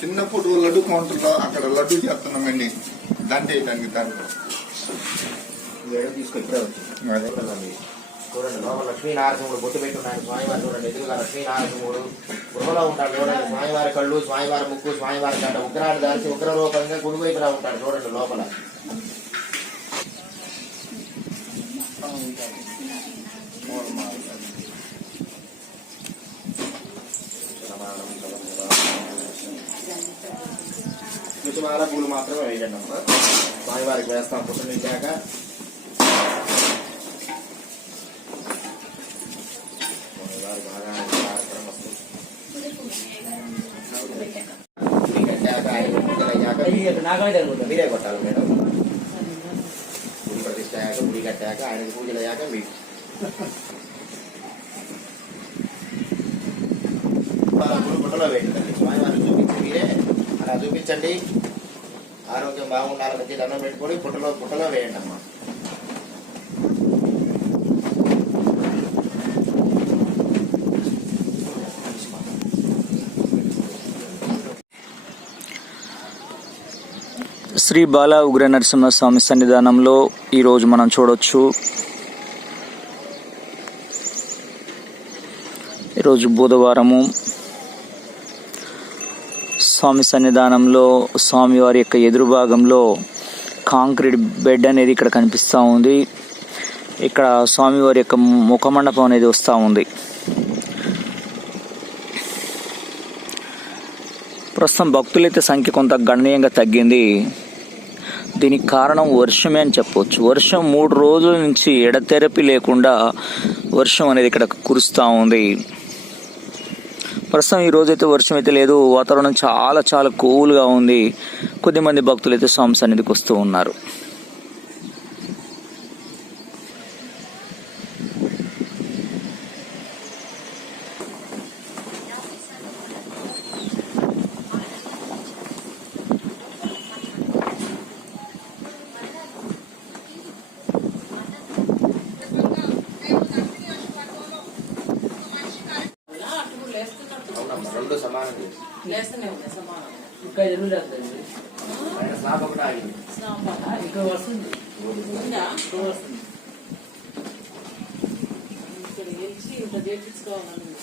చిన్న పుట్టు లడ్డు కౌంటర్లో అక్కడ లడ్డు చేస్తున్నామండి. దండ వేయడానికి దాంట్లో చూడండి లోపల లక్ష్మీనారసింహుడు బొట్టు పెట్టున్నాడు స్వామివారు. చూడండి ఎదురుగా లక్ష్మీనారసింహుడు గృహలో ఉంటాడు. చూడండి స్వామివారి కళ్ళు, స్వామివారి ముక్కు, స్వామివారి గంట ఉగ్రాన్ని దాల్చి ఉగ్రరూపంగా కుడివైపులా ఉంటాడు. చూడండి లోపల తులసిమాల పూలు మాత్రమే వేయండి అమ్మా. స్వామివారికి వేస్తాం పుట్టు నిండాక. మీరే కొట్టాలి మేడం. గుడి ప్రతిష్ట అయ్యాక, గుడి కట్టాక, ఆయనకి పూజలు అయ్యాక మీకు పుట్టలో వేయండి. స్వామివారిని చూపించి మీరే అలా చూపించండి. ఆరోగ్యం బాగుండాలని వచ్చి దండం పెట్టుకొని పుట్టలో వేయండి అమ్మా. శ్రీ బాల ఉగ్ర నరసింహస్వామి సన్నిధానంలో ఈరోజు మనం చూడొచ్చు. ఈరోజు బుధవారము. స్వామి సన్నిధానంలో స్వామివారి యొక్క ఎదురు భాగంలో కాంక్రీట్ బెడ్ అనేది ఇక్కడ కనిపిస్తూ ఉంది. ఇక్కడ స్వామివారి యొక్క ముఖమండపం అనేది వస్తూ ఉంది. ప్రస్తుతం భక్తులైతే సంఖ్య కొంత గణనీయంగా తగ్గింది. దీనికి కారణం వర్షమే అని చెప్పవచ్చు. వర్షం 3 రోజుల నుంచి ఎడతెరపి లేకుండా వర్షం అనేది ఇక్కడ కురుస్తూ ఉంది. ప్రస్తుతం ఈ రోజైతే వర్షం అయితే లేదు. వాతావరణం చాలా చాలా కూల్గా ఉంది. కొద్దిమంది భక్తులు అయితే స్వామి సన్నిధికి వస్తూ ఉన్నారు. రెండు సమానం స్లాబ్ ఒకటి ఆగింది. ఇక్కడ వస్తుంది ఇక్కడ గెలిచి ఇట్లా చేయించుకోవాలని